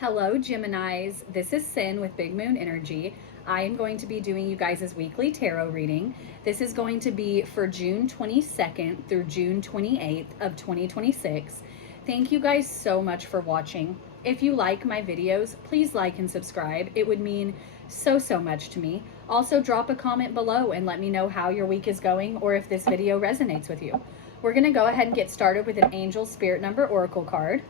Hello, Geminis. This is Sin with Big Moon Energy. I am going to be doing you guys' weekly tarot reading. This is going to be for June 22nd through June 28th of 2026. Thank you guys so much for watching. If you like my videos, please like and subscribe. It would mean so much to me. Also, drop a comment below and let me know how your week is going or if this video resonates with you. We're going to go ahead and get started with an Angel Spirit Number Oracle card.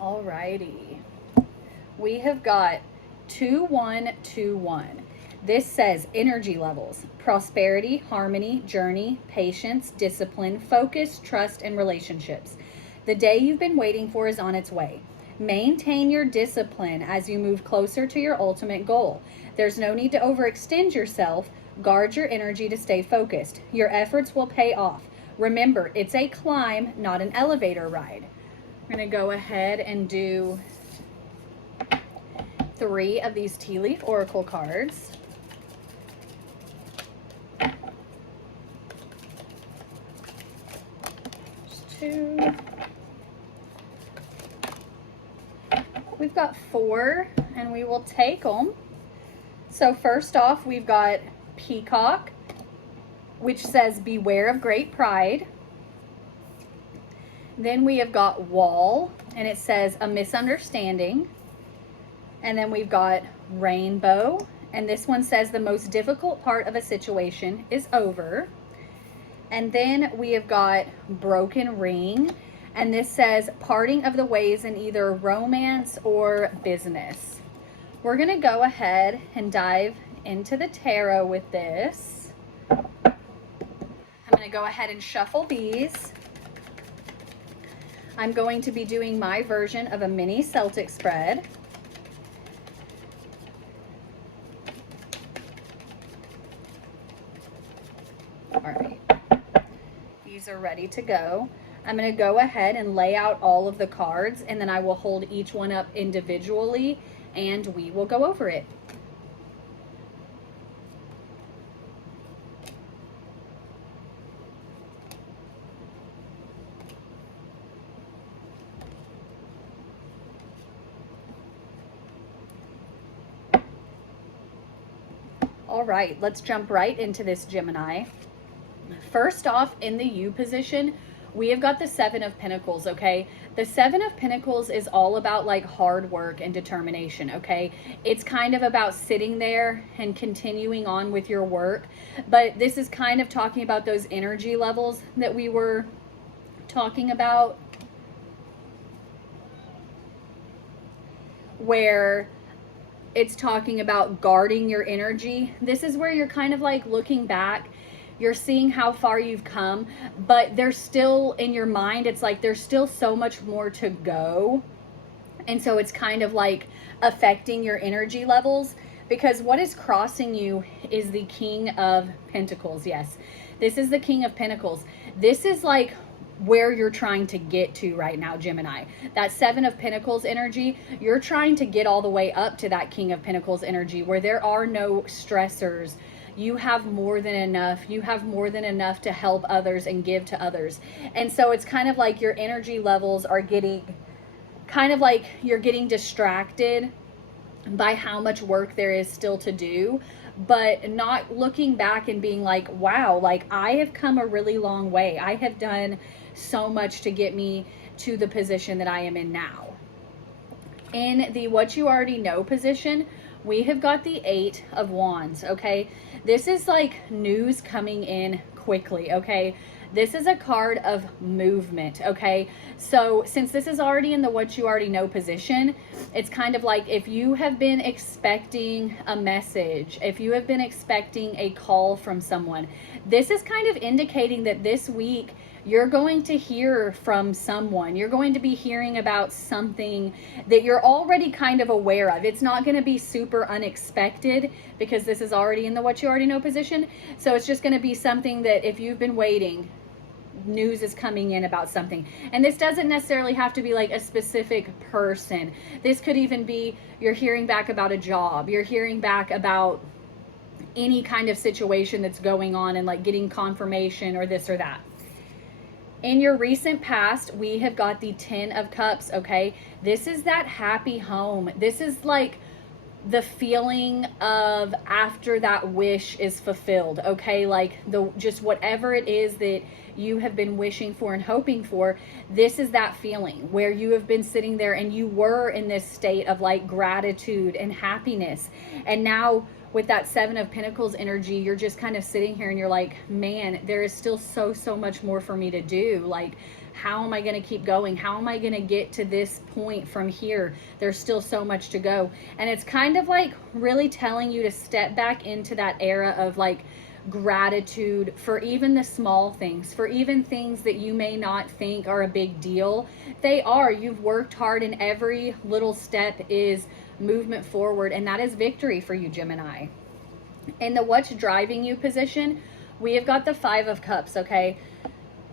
Alrighty. We have got 2121. This says energy levels, prosperity, harmony, journey, patience, discipline, focus, trust, and relationships. The day you've been waiting for is on its way. Maintain your discipline as you move closer to your ultimate goal. There's no need to overextend yourself. Guard your energy to stay focused. Your efforts will pay off. Remember, it's a climb, not an elevator ride. I'm going to go ahead and do 3 of these tea leaf oracle cards. Just 2. We've got 4, and we will take them. So first off, we've got Peacock, which says beware of great pride. Then we have got Wall, and it says a misunderstanding. And then we've got Rainbow, and this one says the most difficult part of a situation is over. And then we have got Broken Ring, and this says parting of the ways in either romance or business. We're going to go ahead and dive into the tarot with this. I'm going to go ahead and shuffle these. I'm going to be doing my version of a mini Celtic spread. All right, these are ready to go. I'm going to go ahead and lay out all of the cards, and then I will hold each one up individually and we will go over it. All right, let's jump right into this, Gemini. First off, in the U position, we have got the 7 of Pentacles, okay? The 7 of Pentacles is all about like hard work and determination, okay? It's kind of about sitting there and continuing on with your work, but this is kind of talking about those energy levels that we were talking about, where it's talking about guarding your energy. This is where you're kind of like looking back, you're seeing how far you've come, but there's still in your mind, it's like there's still so much more to go. And so it's kind of like affecting your energy levels, because what is crossing you is the King of Pentacles. Yes, this is the King of Pentacles. This is like where you're trying to get to right now, Gemini. That 7 of Pentacles energy, you're trying to get all the way up to that King of Pentacles energy where there are no stressors. You have more than enough. You have more than enough to help others and give to others. And so it's kind of like your energy levels are getting, kind of like you're getting distracted by how much work there is still to do, but not looking back and being like, wow, like I have come a really long way. I have done so much to get me to the position that I am in now. In the what you already know position, we have got the 8 of Wands, okay? This is like news coming in quickly, okay? This is a card of movement, okay? So since this is already in the what you already know position, it's kind of like if you have been expecting a message, if you have been expecting a call from someone, this is kind of indicating that this week you're going to hear from someone. You're going to be hearing about something that you're already kind of aware of. It's not going to be super unexpected because this is already in the what you already know position. So it's just going to be something that if you've been waiting, news is coming in about something. And this doesn't necessarily have to be like a specific person. This could even be you're hearing back about a job. You're hearing back about any kind of situation that's going on and like getting confirmation or this or that. In your recent past, we have got the 10 of Cups, okay? This is that happy home. This is like the feeling of after that wish is fulfilled, okay? Like the just whatever it is that you have been wishing for and hoping for, this is that feeling where you have been sitting there and you were in this state of like gratitude and happiness. And now with that 7 of Pentacles energy, you're just kind of sitting here and you're like, man, there is still so much more for me to do. Like, how am I going to keep going? How am I going to get to this point from here? There's still so much to go. And it's kind of like really telling you to step back into that era of like gratitude for even the small things, for even things that you may not think are a big deal. They are. You've worked hard and every little step is movement forward, and that is victory for you, Gemini. In the what's driving you position, we have got the 5 of Cups, okay?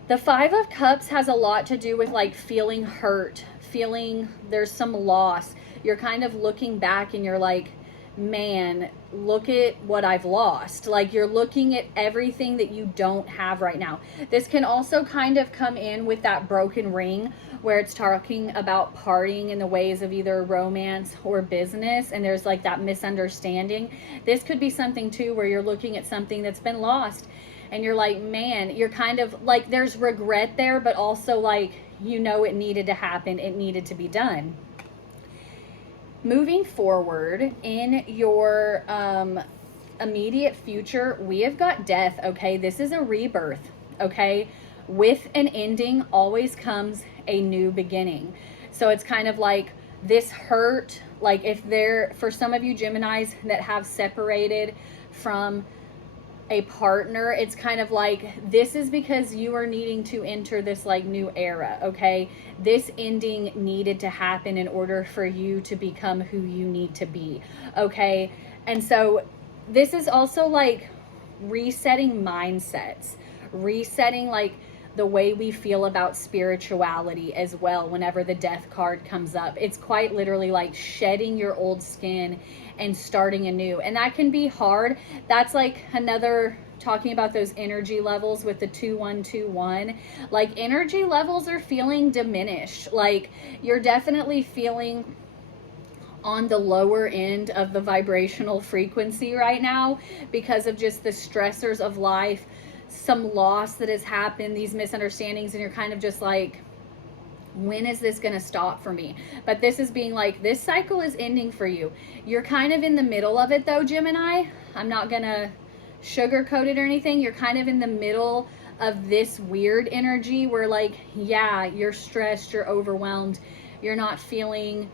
The 5 of Cups has a lot to do with like feeling hurt, feeling there's some loss. You're kind of looking back and you're like, man, look at what I've lost. Like you're looking at everything that you don't have right now. This can also kind of come in with that broken ring where it's talking about parting in the ways of either romance or business, and there's like that misunderstanding. This could be something too where you're looking at something that's been lost and you're like, man, you're kind of like, there's regret there, but also like, you know, it needed to happen. It needed to be done. Moving forward in your immediate future, we have got death, okay? This is a rebirth, okay? With an ending always comes a new beginning. So it's kind of like this hurt, like if there, for some of you Geminis that have separated from a partner, it's kind of like this is because you are needing to enter this like new era, okay? This ending needed to happen in order for you to become who you need to be, okay? And so this is also like resetting mindsets, resetting like the way we feel about spirituality as well. Whenever the death card comes up, it's quite literally like shedding your old skin and starting anew, and that can be hard. That's like another, talking about those energy levels with the 2-1-2-1, like energy levels are feeling diminished. Like you're definitely feeling on the lower end of the vibrational frequency right now because of just the stressors of life, some loss that has happened, these misunderstandings, and you're kind of just like, when is this going to stop for me? But this is being like, this cycle is ending for you. You're kind of in the middle of it though, Gemini. I'm not going to sugarcoat it or anything. You're kind of in the middle of this weird energy where like, yeah, you're stressed, you're overwhelmed, you're not feeling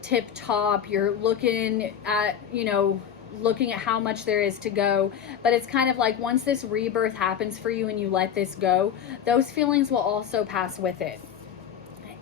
tip top, you're looking at, you know, looking at how much there is to go. But it's kind of like once this rebirth happens for you and you let this go, those feelings will also pass with it.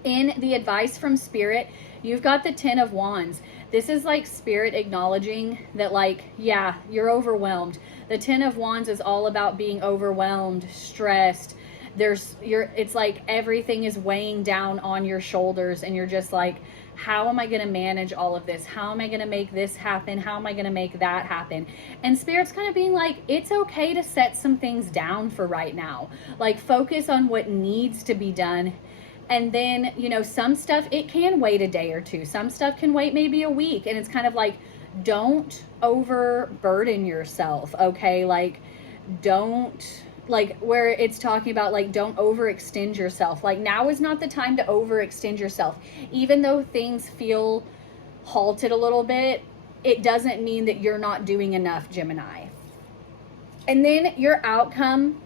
In the advice from Spirit, you've got the 10 of Wands. This is like Spirit acknowledging that like, yeah, you're overwhelmed. The 10 of Wands is all about being overwhelmed, stressed. It's like everything is weighing down on your shoulders and you're just like, how am I going to manage all of this? How am I going to make this happen? How am I going to make that happen? And Spirit's kind of being like, it's okay to set some things down for right now. Like focus on what needs to be done. And then, you know, some stuff, it can wait a day or two. Some stuff can wait maybe a week. And it's kind of like, don't overburden yourself, okay? Like, don't, like, where it's talking about, like, don't overextend yourself. Like, now is not the time to overextend yourself. Even though things feel halted a little bit, it doesn't mean that you're not doing enough, Gemini. And then your outcome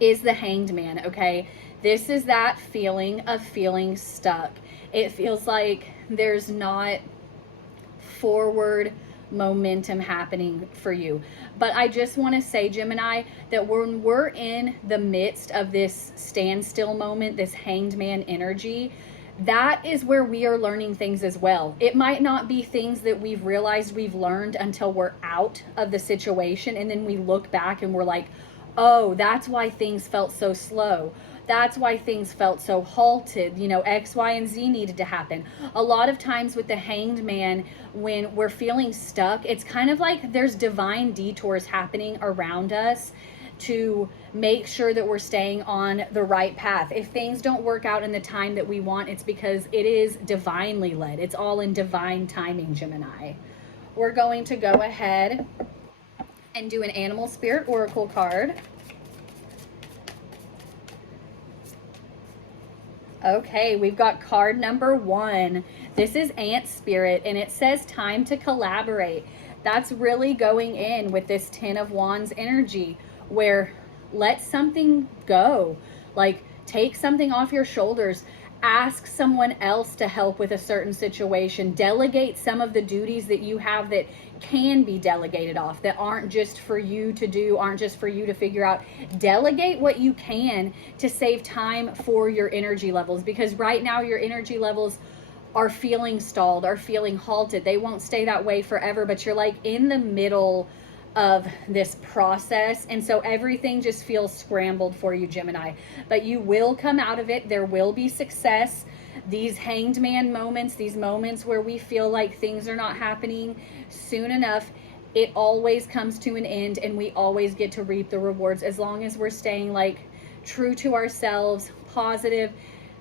is the Hanged Man, okay? This is that feeling of feeling stuck. It feels like there's not forward momentum happening for you. But I just want to say, Gemini, that when we're in the midst of this standstill moment, this Hanged Man energy, that is where we are learning things as well. It might not be things that we've realized we've learned until we're out of the situation, and then we look back and we're like, oh, that's why things felt so slow. That's why things felt so halted. You know, X, Y, and Z needed to happen. A lot of times with the Hanged Man, when we're feeling stuck, it's kind of like there's divine detours happening around us to make sure that we're staying on the right path. If things don't work out in the time that we want, it's because it is divinely led. It's all in divine timing, Gemini. We're going to go ahead and do an animal spirit oracle card. Okay, we've got card number 1. This is Ant Spirit, and it says time to collaborate. That's really going in with this 10 of Wands energy, where let something go. Like, take something off your shoulders. Ask someone else to help with a certain situation. Delegate some of the duties that you have that can be delegated off, that aren't just for you to do, aren't just for you to figure out. Delegate what you can to save time for your energy levels, because right now your energy levels are feeling stalled, are feeling halted. They won't stay that way forever, but you're like in the middle of this process, and so everything just feels scrambled for you, Gemini. But you will come out of it. There will be success. These Hanged Man moments, these moments where we feel like things are not happening soon enough, it always comes to an end, and we always get to reap the rewards as long as we're staying like true to ourselves, positive,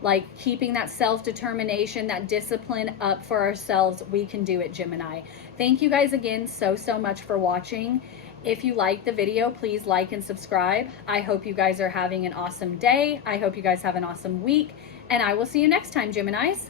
like keeping that self-determination, that discipline up for ourselves. We can do it, Gemini. Thank you guys again so much for watching. If you liked the video, please like and subscribe. I hope you guys are having an awesome day. I hope you guys have an awesome week, and I will see you next time, Geminis.